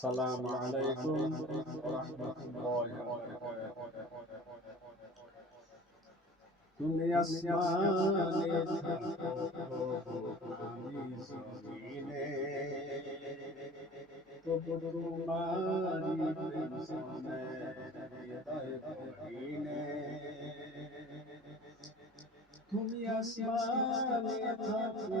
السلام عليكم ورحمة الله وبركاته তুমি আসমানে আমি জমিনে তবু তোমারি প্রেম শোনে হৃদয় গহীনে তুমি আসমানে থাকো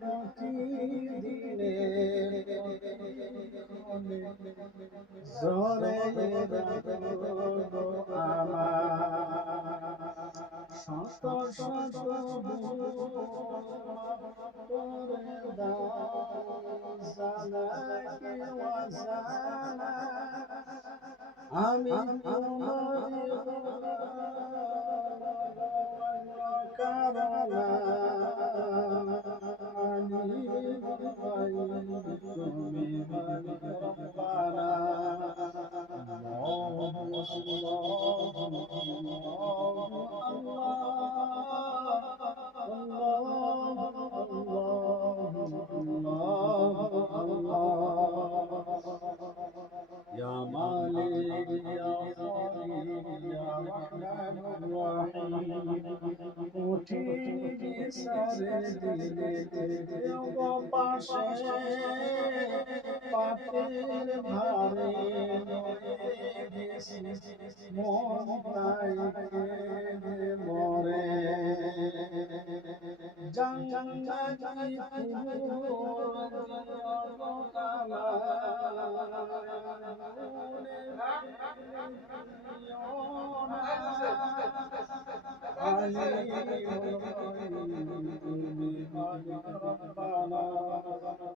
প্রতিদিনে জরে শত শত করে আমি يا مالك উঠি সারে দিলে দেব পাশে পাপের ভারে মন তাই মরে ফুল হলো অরিন্দম কর্মী হাজার বালা।